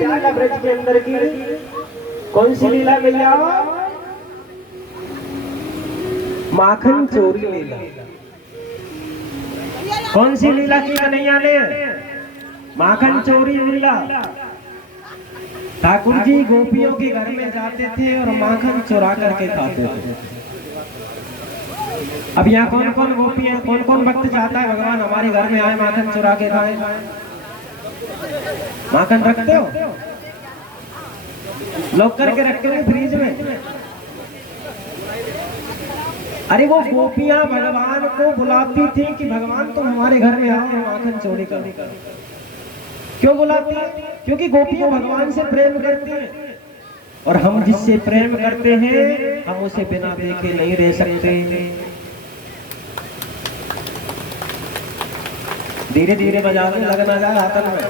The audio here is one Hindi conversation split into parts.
प्यारी लीला ब्रज के अंदर की। कौन सी लीला भैया? माखन चोरी लीला। कौन सी लीला की कन्हैया ने? माखन चोरी लीला। ठाकुर जी गोपियों के घर में जाते थे और माखन चुरा करके खाते थे। अब यहाँ कौन कौन गोपी है, कौन कौन भक्त चाहता है भगवान हमारे घर में आए, माखन चुरा के खाए? माखन रखते हो? लॉक करके रखते हो फ्रीज में? अरे वो गोपियां भगवान को बुलाती थी कि भगवान तुम हमारे घर में आओ, माखन चोरी कर। क्यों बुलाती है? क्योंकि गोपियां भगवान से प्रेम करती हैं और हम जिससे प्रेम करते हैं हम उसे बिना देखे नहीं रह सकते। धीरे धीरे बजाने लगना जाए हाथन में।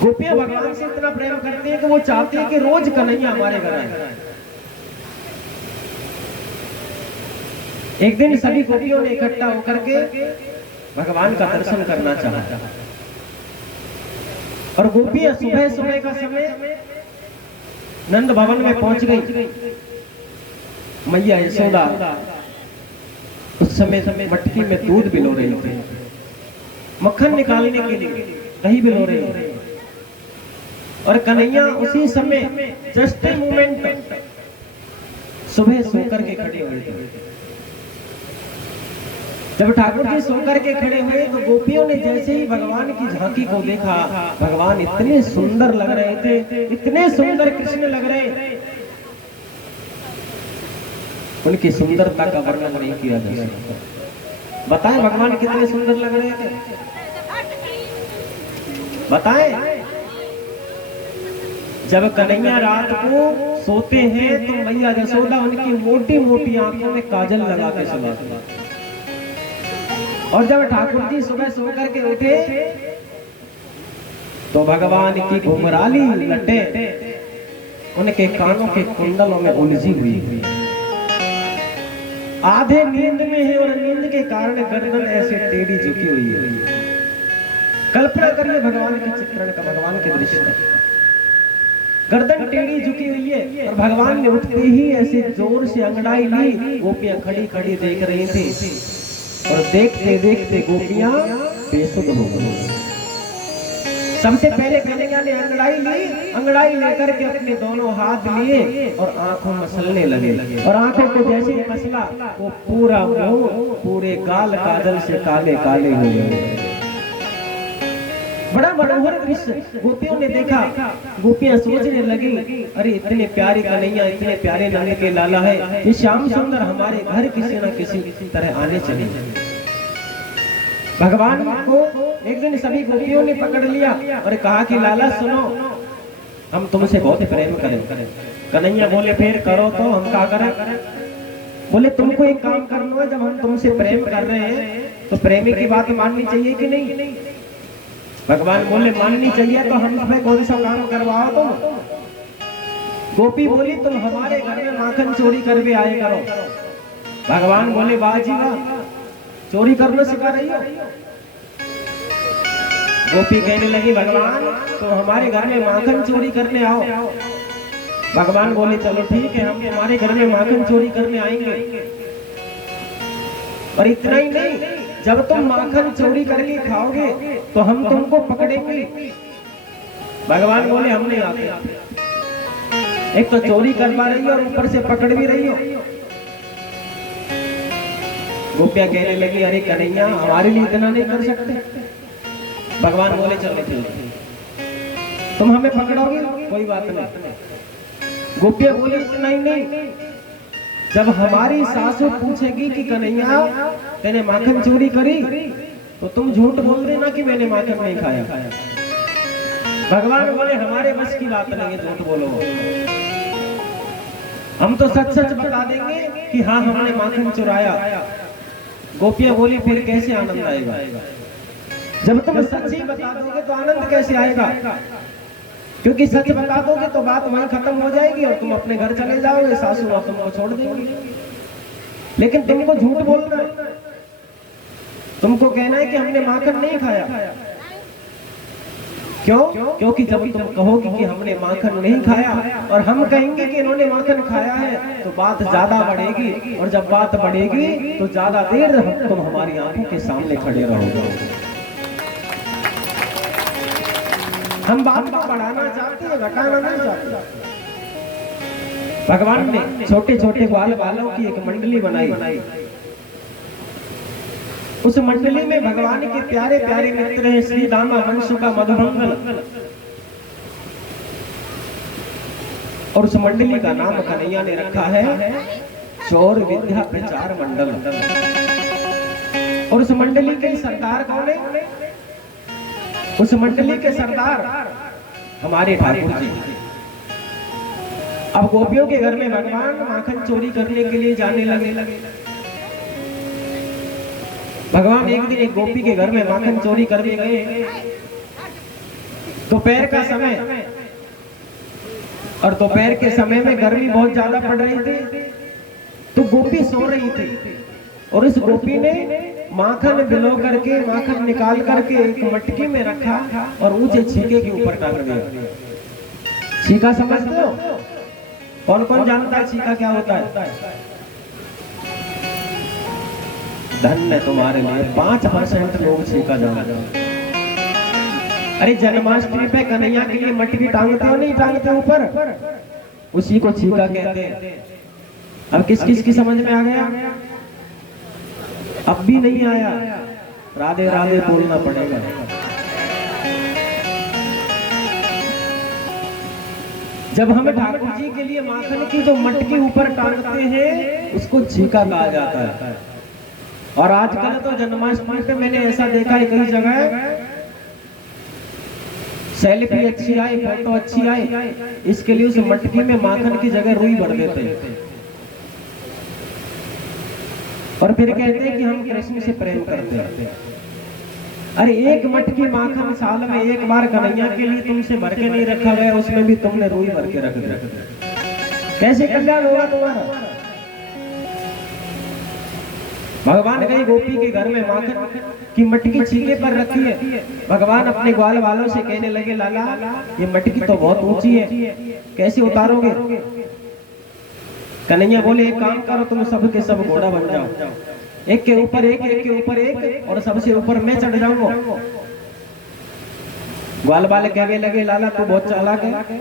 गोपियां भगवान से इतना प्रेम करती हैं कि वो चाहती है कि रोज कन्हैया हमारे घर आए। एक दिन सभी गोपियों ने इकट्ठा होकर के भगवान का दर्शन करना चाहा और गोपियां सुबह सुबह का समय नंद भवन में पहुंच गई। मैया यशोदा उस समय मटकी में दूध बिलो रही थी, मक्खन निकालने के लिए दही बिलो रही थी और कन्हैया उसी समय जस्ट ए मोमेंट सुबह सोकर के खड़े हुए थे। जब ठाकुर जी सोकर के खड़े हुए तो गोपियों ने जैसे ही भगवान की झांकी को देखा, भगवान इतने सुंदर लग रहे थे, इतने सुंदर कृष्ण लग रहे, उनकी सुंदरता का वर्णन नहीं किया जा सकता। बताएं भगवान कितने सुंदर लग रहे थे? बताएं। जब कन्हैया रात को सोते हैं तो मैया यशोदा उनकी मोटी मोटी आंखों में काजल लगा के सुलाती है और जब ठाकुर जी सुबह सो करके उठे तो भगवान की घुंघराली लटें उनके कानों के कुंडलों में उलझी हुई, आधे नींद में है और नींद के कारण गर्दन ऐसे टेढ़ी झुकी हुई है। कल्पना करिए भगवान के चित्रण का, भगवान के दृश्य का। गर्दन टेढ़ी झुकी हुई है और भगवान ने उठते ही ऐसे जोर से अंगड़ाई ली। गोपियां खड़ी खड़ी देख रही थी और देखते देखते गोपियां बेसुध हो गई। सबसे पहले कन्हैया ने अंगड़ाई ली, अंगड़ाई लेकर के अपने दोनों हाथ लिए और आंखों मसलने लगे और आंखों को जैसे ही मसला वो पूरा मुंह, पूरे गाल काजल से काले काले हो गए। बड़ा मनोहर दृश्य गोपियों ने देखा। गोपियां सोचने लगी, अरे इतने प्यारे कन्हैया, इतने प्यारे नंद के लाला है, ये श्याम सुंदर हमारे घर किसी न किसी तरह आने चले। भगवान को एक दिन सभी गोपियों ने पकड़ लिया और कहा कि लाला सुनो, हम तुमसे बहुत प्रेम करें। कन्हैया बोले फिर करो तो हम क्या करें? बोले तुमको एक काम करना है, जब हम तुमसे प्रेम कर रहे हैं तो प्रेमी की बात माननी चाहिए कि नहीं? भगवान बोले माननी चाहिए, तो हम तुम्हें कौन सा काम करवाओ तुम? गोपी बोली तुम हमारे घर में माखन चोरी करके आए करो। भगवान बोले वाह जी वाह, चोरी करना सिखा रही हो? गोपी कहने लगी भगवान तो हमारे घर में माखन चोरी करने आओ। भगवान बोले चलो ठीक है, हम तुम्हारे घर में माखन चोरी करने आएंगे। और इतना ही नहीं, जब तुम माखन चोरी करके खाओगे तो हम तुमको पकड़ेंगे। भगवान बोले हम नहीं आते, एक तो चोरी करवा रही हो और ऊपर से पकड़ भी रही हो। गोपियां कहने लगी अरे कन्हैया हमारे लिए इतना नहीं कर सकते। भगवान बोले चलो ठीक, तुम हमें पकड़ोगे कोई बात नहीं। गोपियां बोली इतना ही नहीं, जब हमारी सासू पूछेगी कि कन्हैया तेने माखन चोरी करी तो तुम झूठ बोल देना कि मैंने माखन नहीं खाया। भगवान बोले हमारे बस की बात नहीं है झूठ बोलो, हम तो सच सच बता देंगे कि हाँ हमने माखन चुराया। गोपियां बोली फिर कैसे आनंद आएगा? जब तुम सच ही बता दोगे तो आनंद कैसे आएगा? क्योंकि सच बता दोगे तो बात वहीं खत्म हो जाएगी और तुम अपने घर चले जाओगे, सासू माँ तुमको छोड़ देंगी। लेकिन तुमको झूठ बोलना है। तुमको कहना है कि हमने माखन नहीं खाया। क्यों? क्योंकि जब तुम कहोगे कि हमने माखन नहीं खाया और हम कहेंगे कि इन्होंने माखन खाया है तो बात ज्यादा बढ़ेगी, और जब बात बढ़ेगी तो ज्यादा देर तुम हमारी आंखों के सामने खड़े रहोगे। हम बात को बढ़ाना चाहते हैं, घटाना नहीं चाहते। भगवान ने छोटे छोटे ग्वाल बालों की एक मंडली बनाई। उस मंडली में भगवान के प्यारे प्यारे मित्र हैं श्री दामा मनसुका मधुमंगल, और उस मंडली का नाम कन्हैया ने रखा है चोर विद्या प्रचार मंडल। और उस मंडली के सरदार कौन है? उस मंडली के सरदार हमारे ठाकुर जी। अब गोपियों के घर में भगवान माखन चोरी करने के लिए जाने लगे। भगवान एक दिन एक गोपी के घर में माखन चोरी करने गए। दोपहर का समय, और दोपहर के समय में गर्मी बहुत ज्यादा पड़ रही थी, तो गोपी सो रही थी, और उस गोपी ने माखन भिगो करके, माखन निकाल करके एक मटकी में रखा और ऊंचे छीके के ऊपर टांग दिया। छीका समझते हो? कौन कौन जानता है छीका क्या होता है? धन्य तुम्हारे लिए 5% लोग छीका जानते हैं। अरे जन्माष्टमी पे कन्हैया के लिए मटकी टांगते हो नहीं टांगते ऊपर, उसी को छीका कहते हैं। अब किस किस की समझ में आ गया? अब भी नहीं आया? राधे राधे बोलना पड़ेगा। जब हम ठाकुर जी के लिए माखन की जो मटकी ऊपर टांगते हैं उसको छीका कहा जाता है। और आजकल तो जन्माष्टमी पे मैंने ऐसा देखा है कई जगह, सेल्फी अच्छी आई, फोटो अच्छी आई, इसके लिए उस मटकी में माखन की जगह रुई भर देते हैं और फिर कहते हैं कि हम कृष्ण से प्रेम करते हैं। अरे एक मटकी माखन साल में एक बार कन्हैया के लिए तुमसे भर के नहीं रखा गया, उसमें भी तुमने रुई भर के रख दिया, कैसे कल्याण होगा तुम्हारा? भगवान गई गोपी के घर में माखन की मटकी छीके पर रखी है। भगवान अपने ग्वाल वालों से कहने लगे, लाला ये मटकी तो बहुत ऊंची है, कैसे उतारोगे? कन्हैया बोले, एक काम करो, तुम सब के सब घोड़ा बन जाओ, एक के ऊपर एक, एक के ऊपर एक, और सबसे ऊपर मैं चढ़ जाऊंगा। ग्वाल वाले कहने लगे, लाला तू बहुत चालाक है,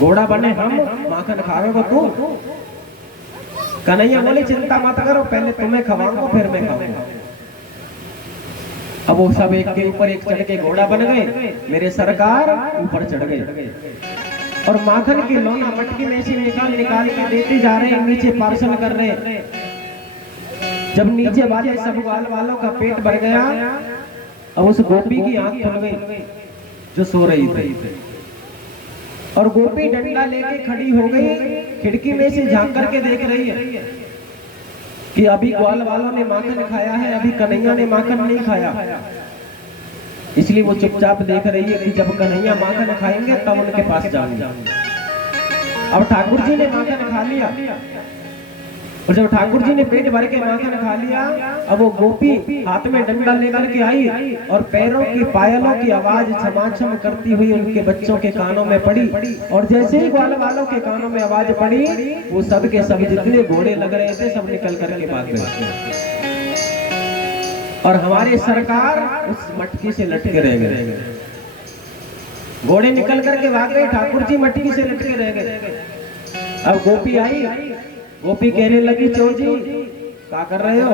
घोड़ा बने हम, माखन खाएगा तू। कन्हैया बोले, चिंता मत करो, पहले तुम्हें खवाऊंगा फिर मैं खाऊंगा। अब वो सब एक के ऊपर एक चढ़ के घोड़ा बन गए, मेरे सरकार ऊपर चढ़ गए और माखन की लोना मटकी में से निकाल निकाल के देते जा रहे हैं, नीचे पार्सल कर रहे हैं। जब नीचे वाले सब ग्वाल वालों का पेट भर गया, अब उस गोपी की आंख खुल गई जो सो रही थी, और गोपी डंडा लेके खड़ी हो गई, खिड़की में से झांक करके देख रही है कि अभी ग्वाल वालों ने माखन खाया है, अभी कन्हैया ने माखन नहीं खाया। इसलिए वो चुपचाप देख रही है कि जब कन्हैया माखन खाएंगे तब उनके पास जाऊंगा। अब ठाकुर जी ने माखन खा लिया, और जब ठाकुर जी ने पेट भर के माखन खा लिया, अब वो गोपी हाथ में डंडा लेकर के आई और पैरों की पायलों की आवाज छमाछम करती हुई उनके बच्चों के कानों में पड़ी, और जैसे ही ग्वाल वालों के कानों में आवाज पड़ी, वो सब के सब जितने घोड़े लग रहे थे सब निकल करके भाग गए, और हमारे सरकार उस मटकी से लटके रह गए। घोड़े निकल करके भाग गए, ठाकुर जी मटकी से लटके रह गए। अब गोपी आई, गोपी कहने लगी, चोर जी क्या कर रहे हो?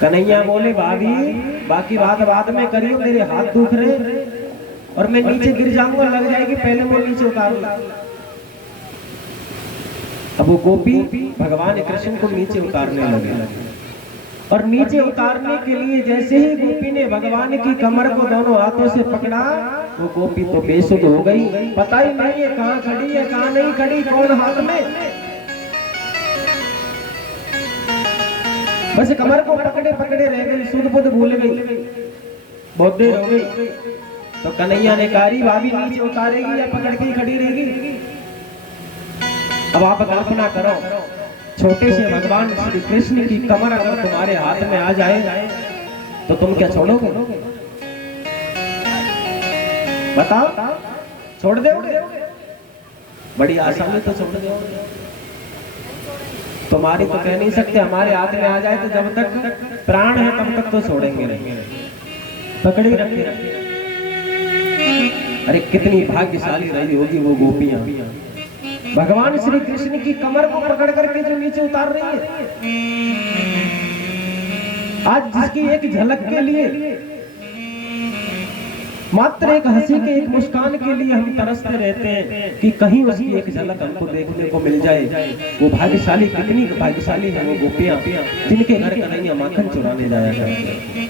कन्हैया बोले, भाभी बाकी बात बाद में करियो, मेरे हाथ दुख रहे और मैं नीचे गिर जाऊंगा, लग जाएगी, पहले वो नीचे उतार लो। अब वो गोपी भगवान कृष्ण को नीचे उतारने लगे, और नीचे उतारने के लिए जैसे ही गोपी ने भगवान की कमर को दोनों हाथों से पकड़ा, वो गोपी तो बेसुध हो गई, पता ही नहीं है कहाँ खड़ी है कहाँ नहीं खड़ी, कौन हाथ में, बस कमर को पकड़े पकड़े रह गई, सुध बुध भूल गई, बहुत देर हो गई। तो कन्हैया ने कहा, भाभी नीचे उतारेगी या पकड़ के खड़ी रहेगी? अब आप कल्पना करो, छोटे से भगवान श्री कृष्ण की कमर अगर तुम्हारे हाथ में आ जाए तो तुम क्या छोड़ोगे? बताओ, छोड़ दोगे? बड़ी आसानी तो छोड़ दोगे। तुम्हारी तो कह नहीं सकते, हमारे हाथ में आ जाए तो जब तक प्राण है तब तक तो छोड़ेंगे नहीं, पकड़े रखे। अरे कितनी भाग्यशाली रही होगी वो गोपियां, भगवान श्री कृष्ण की कमर को पकड़ करके जो नीचे उतार रही है। आज जिसकी एक झलक के लिए, मात्र एक हंसी के, एक मुस्कान के लिए हम तरसते रहते हैं कि कहीं उसकी एक झलक हमको देखने को मिल जाए, वो भाग्यशाली, कितनी भाग्यशाली है वो गोपियां जिनके घर कन्हैया माखन चुराने जाया करते।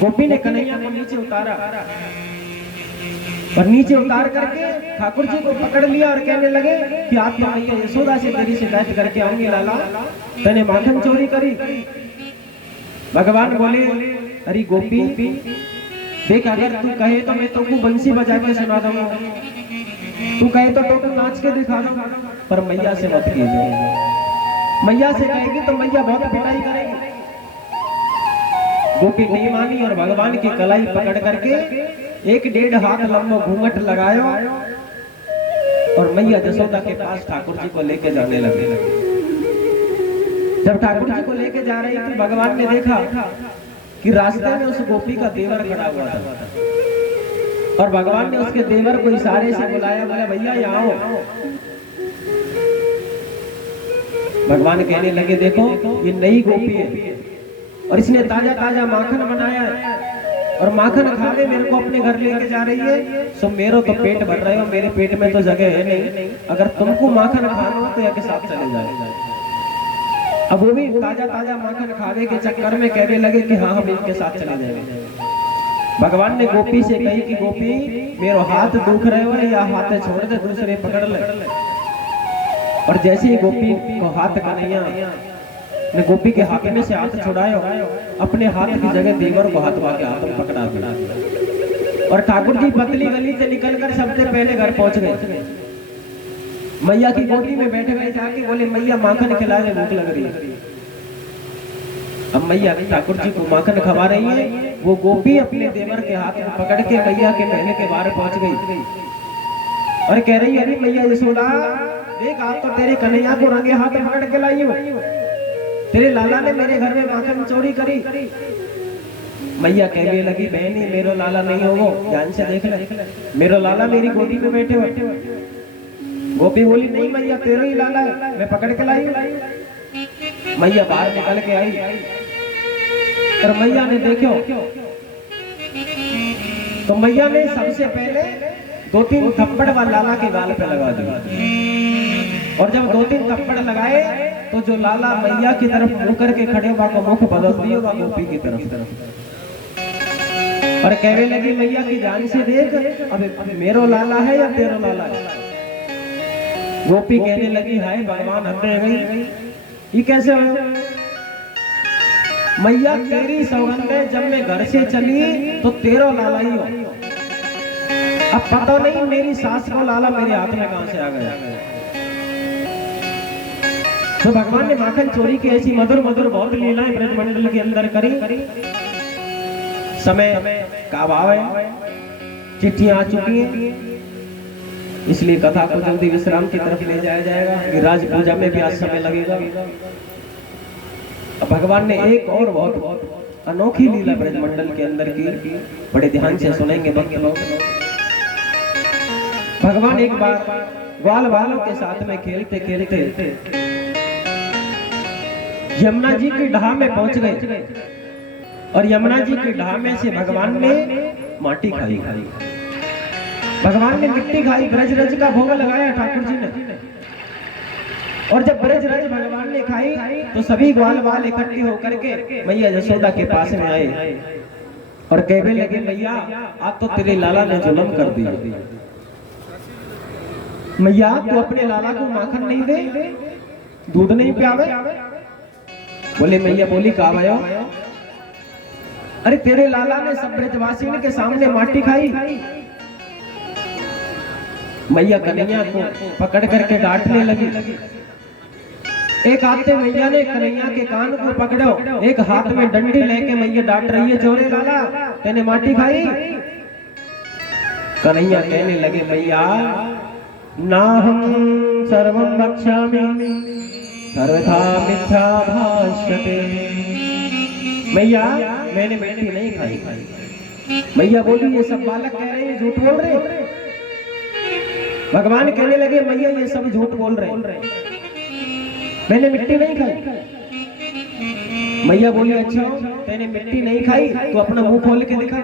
गोपी ने कन्हैया को नीचे उतारा और नीचे उतार करके ठाकुर जी को पकड़ लिया और कहने लगे कि आप तो मैया यशोदा से तेरी शिकायत करके आऊंगी, लाला तूने माखन चोरी करी। भगवान बोले, अरे गोपी देख, अगर तू कहे तो मैं तुमको बंसी बजा के सुना दूंगा, तू कहे तो तुमको नाच के दिखा दूंगा, पर मैया से मत कीजिए। मैया से कहेगी तो मैया बहुत पिटाई करेगी। गोपी नहीं मानी और भगवान की कलाई पकड़ करके 1.5 हाथ लंबा घूंघट लगाया और मैया यशोदा के पास ठाकुर जी को लेके जाने लगे। जब ठाकुर जी को लेके जा रही थी, भगवान ने देखा कि रास्ते में उस गोपी का देवर खड़ा हुआ था और भगवान ने उसके देवर को इशारे से बुलाया, बोला भैया यहाँ आओ। भगवान कहने लगे, देखो ये नई गोपी है और इसने ताजा ताजा माखन बनाया है और माखन खा के मेरे को अपने घर लेके जा रही है। सो मेरा तो पेट भर रहे हो, मेरे पेट में तो जगह है नहीं, अगर तुमको माखन खाना हो तो या के साथ चले जाए। अब वो भी ताजा ताजा माखन खाने के चक्कर में कहने लगे कि हाँ हम इनके साथ चले जाएंगे। भगवान ने गोपी से कही कि गोपी मेरे हाथ दुख रहे हो या हाथ छोड़ दे, दूसरे पकड़ ले। और जैसे ही गोपी को हाथ कन्हैया ने गोपी के हाथ में से हाथ छुड़ाया, अपने हाथ की जगह देवर को हाथ के हाथ में पकड़ा दिया और ठाकुर जी पतली गली से निकलकर सबसे पहले घर पहुंच गए। मैया की गोदी में बैठ गए जाके, बोले मैया माखन खिला दे, भूख लग रही है। अब मैया ठाकुर जी को माखन खवा रही है, वो गोपी अपने देवर के हाथ में पकड़ के मैया के महल के बाहर पहुंच गई और कह रही, अरे मैया यशोदा देख, आप तो तेरे कन्हैया को रंगे हाथ पकड़ के लाई हो, तेरे लाला ने मेरे घर में माखन चोरी करी। मैया कहने लगी, बहनी मेरो लाला नहीं होगो, ध्यान से देख ले, मेरो लाला मेरी गोदी में बैठे हो। गोपी बोली, नहीं मैया तेरा ही लाला है, मैं पकड़ के लाई। मैया बाहर निकल के आई और मैया ने देखो तो मैया ने सबसे पहले 2-3 थप्पड़ लाला के गाल पे लगा दिया और जब 2-3 थप्पड़ लगाए तो जो लाला मैया की तरफ मुंह करके खड़े हुआ को मुख बदल दिया गोपी की तरफ और कहने लगी, मैया की जान से देख, अब मेरो लाला है या तेरो लाला है। गोपी कहने लगी, हाय भगवान हमें गई, ये कैसे हो? मैया तेरी सौगंध है, जब मैं घर से चली तो तेरो लाला ही हो। अब पता नहीं मेरी सास को लाला मेरे हाथ में कहां से आ गया। तो भगवान ने माखन चोरी की ऐसी मधुर मधुर बहुत लीलाएं ब्रजमंडल के अंदर करी। समय का अभाव है, चिट्ठियां आ चुकी हैं, इसलिए कथा को जल्दी विश्राम की तरफ ले जाया जाएगा। गिरिराज पूजा में भी आज समय लगेगा। अब भगवान ने एक और बहुत अनोखी लीला ब्रजमंडल के अंदर की, बड़े ध्यान से सुनेंगे भक्त लोग। भगवान एक बार ग्वाल वालों के साथ में खेलते खेलते यमुना जी की ढाह में पहुंच गए और यमुना जी की ढाह में से भगवान ने माटी खाई। भगवान ने मिट्टी खाई, ब्रजरज का भोग लगाया ठाकुर जी ने। और जब ब्रजरज भगवान ने खाई तो सभी ग्वाल वाल इकट्ठे होकर के मैया यशोदा के पास में आए और कहने लगे, मैया आज तो तेरे लाला ने जुल्म कर दिया। मैया तू अपने लाला को माखन नहीं दे, दूध नहीं पियावे? बोले मैया बोली का भयो? अरे तेरे लाला ने सब ब्रजवासियों के सामने माटी खाई मैया कन्हैया को पकड़ करके डांटने लगी। एक आते मैया ने कन्हैया के कान को पकड़ो, एक हाथ में डंडी लेके मैया डांट रही है, चोरे लाला तेने माटी खाई। कन्हैया कहने लगे मैया नाहं सर्वं वक्ष्यामि सर्वथा मिथ्या भाष्यते। मैया मैंने मिट्टी नहीं खाई। मैया बोली ये सब बालक कह रहे हैं झूठ बोल रहे। भगवान कहने लगे मैया ये सब झूठ बोल रहे, मैंने मिट्टी नहीं खाई। मैया बोली अच्छा तेने मिट्टी नहीं खाई तो अपना मुंह खोल के दिखा।